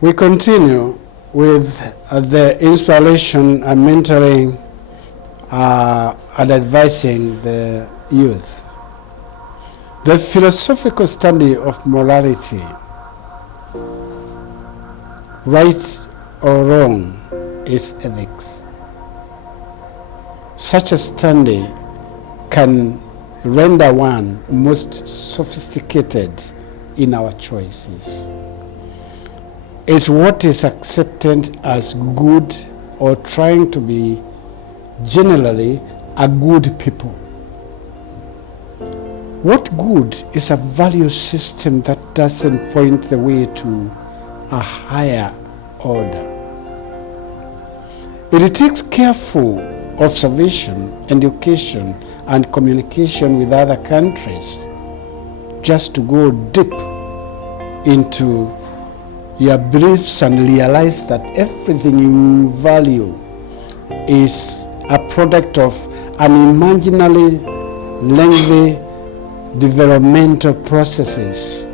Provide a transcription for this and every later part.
We continue with the inspiration and mentoring and advising the youth. The philosophical study of morality, right or wrong, is ethics. Such a study can render one most sophisticated in our choices. It's what is accepted as good or trying to be generally a good people. What good is a value system that doesn't point the way to a higher order? It takes careful observation, education, and communication with other countries just to go deep into your beliefs and realize that everything you value is a product of an imaginarily lengthy developmental processes,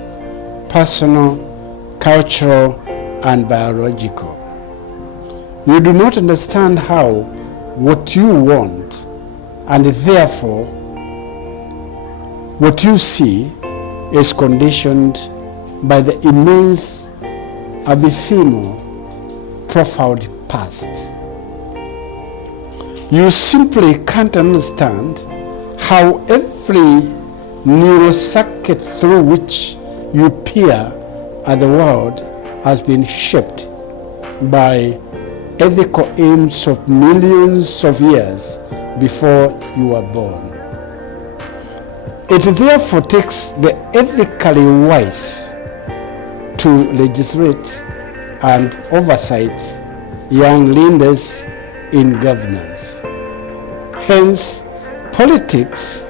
personal, cultural, and biological. You do not understand how what you want, and therefore what you see, is conditioned by the immense, abysmal, profound past. You simply can't understand how every neural circuit through which you peer at the world has been shaped by ethical aims of millions of years before you were born. It therefore takes the ethically wise to legislate and oversight young leaders in governance. Hence, politics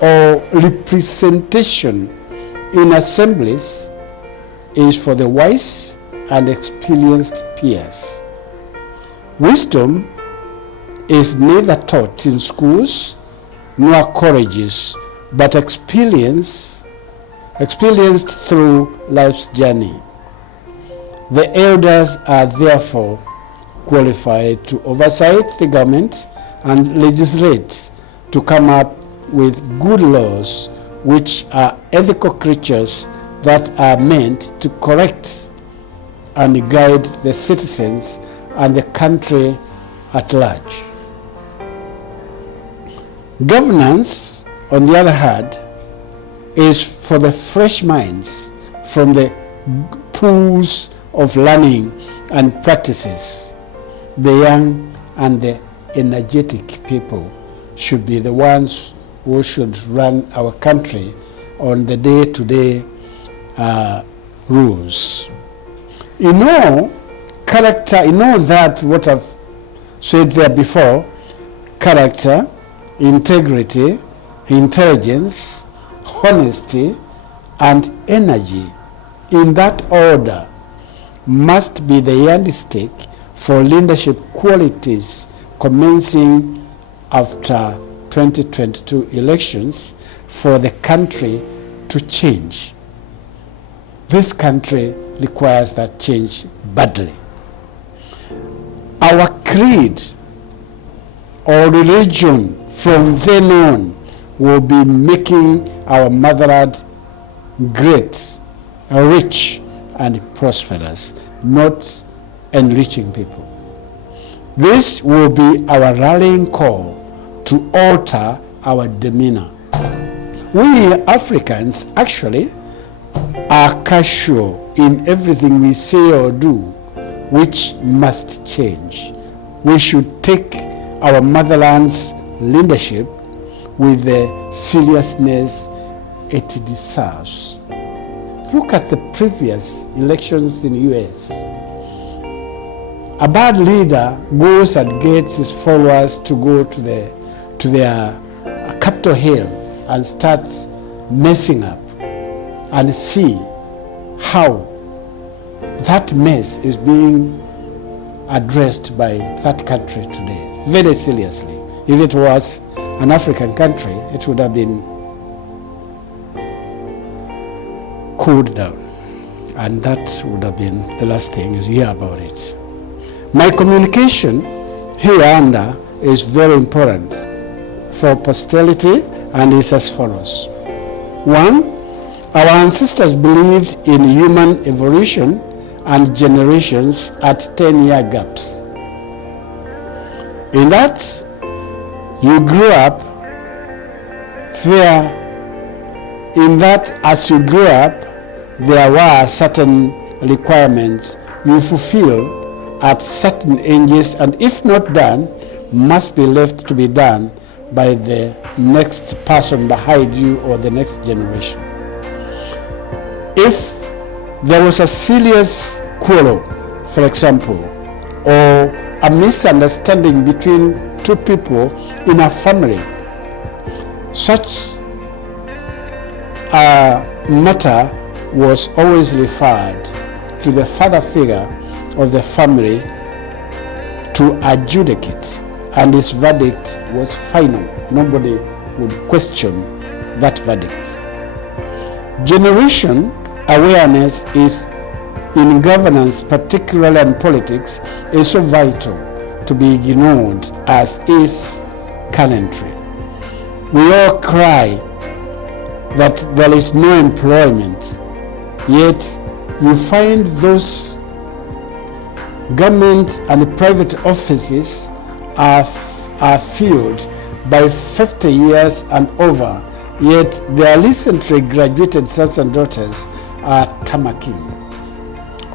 or representation in assemblies is for the wise and experienced peers. Wisdom is neither taught in schools nor colleges, but experienced through life's journey. The elders are therefore qualified to oversight the government and legislate to come up with good laws which are ethical creatures that are meant to correct and guide the citizens and the country at large. Governance, on the other hand, is for the fresh minds from the pools of learning and practices. The young and the energetic people should be the ones who should run our country on the day-to-day rules. In all that what I've said there before, character, integrity, intelligence, honesty, and energy, in that order, must be the yardstick for leadership qualities commencing after 2022 elections for the country to change. This country requires that change badly. Our creed or religion from then on will be making our motherland great, rich, and prosperous, not enriching people. This will be our rallying call to alter our demeanor. We Africans actually are casual in everything we say or do, which must change. We should take our motherland's leadership with the seriousness it deserves. Look at the previous elections in the US. A bad leader goes and gets his followers to go to their Capitol Hill and starts messing up, and see how that mess is being addressed by that country today very seriously. If it was an African country, it would have been cooled down. And that would have been the last thing you hear about it. My communication here under is very important for posterity, and is as follows. 1. Our ancestors believed in human evolution and generations at 10-year gaps. In that, you grew up there. In that, as you grew up, there were certain requirements you fulfill at certain ages, and if not done, must be left to be done by the next person behind you or the next generation. If there was a serious quarrel, for example, or a misunderstanding between two people in a family, such a matter was always referred to the father figure of the family to adjudicate, and his verdict was final. Nobody would question that verdict. Generation awareness is in governance, particularly in politics, is so vital to be ignored as is currently. We all cry that there is no employment, yet you find those government and private offices are filled by 50 years and over, yet their recently graduated sons and daughters are tamaking.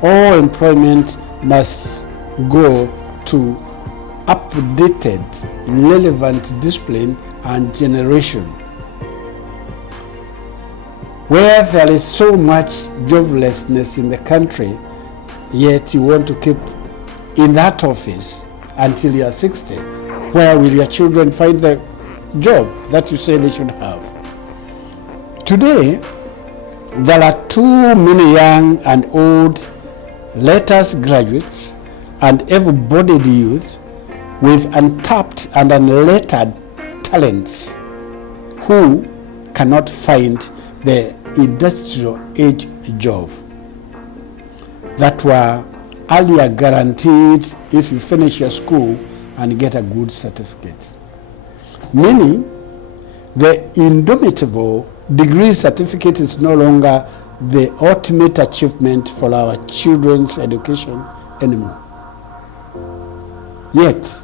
All employment must go to updated, relevant discipline and generation. Where there is so much joblessness in the country, yet you want to keep in that office until you are 60. Where will your children find the job that you say they should have? Today, there are too many young and old letters graduates and able-bodied youth with untapped and unlettered talents who cannot find the industrial age job that were earlier guaranteed if you finish your school and get a good certificate. Meaning, the indomitable degree certificate is no longer the ultimate achievement for our children's education anymore. Yet,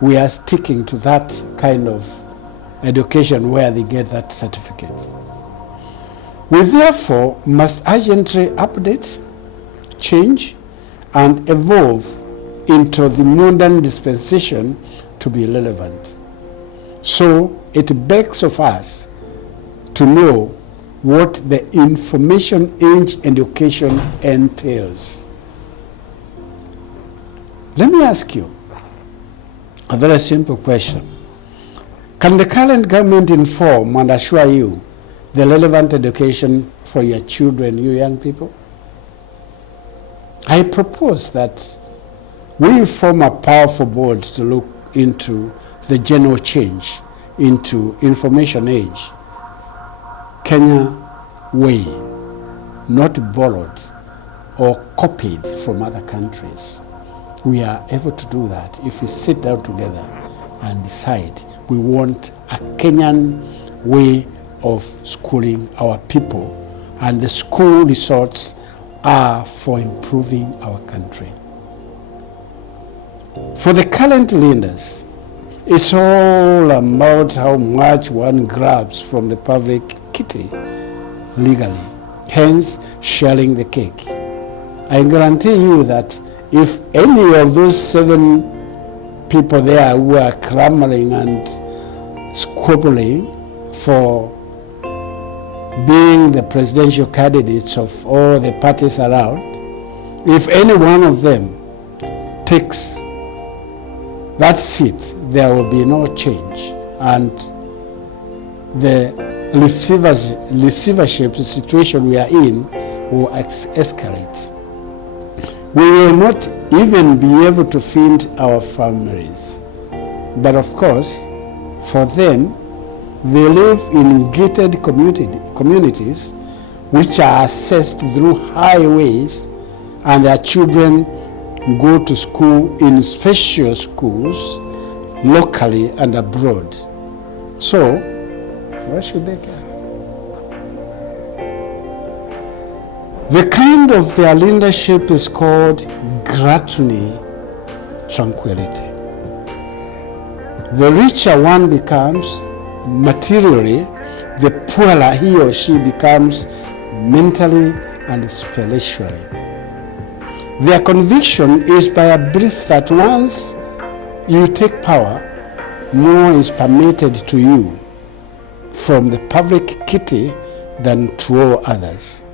we are sticking to that kind of education where they get that certificate. We therefore must urgently update, change, and evolve into the modern dispensation to be relevant. So it begs of us to know what the information age education entails. Let me ask you a very simple question. Can the current government inform and assure you the relevant education for your children, you young people? I propose that we form a powerful board to look into the general change into information age, Kenya way, not borrowed or copied from other countries. We are able to do that if we sit down together and decide we want a Kenyan way of schooling our people, and the school resorts are for improving our country. For the current leaders, it's all about how much one grabs from the public kitty legally, hence sharing the cake. I guarantee you that if any of those 7 people there who are clamoring and squabbling for being the presidential candidates of all the parties around, if any one of them takes that seat, there will be no change, and the receivership situation we are in will escalate. We will not even be able to feed our families. But of course, for them, they live in gated communities which are accessed through highways, and their children go to school in special schools locally and abroad. So, where should they go? The kind of their leadership is called gluttony, tranquility. The richer one becomes materially, the poorer he or she becomes mentally and spiritually. Their conviction is by a belief that once you take power, more is permitted to you from the public kitty than to all others.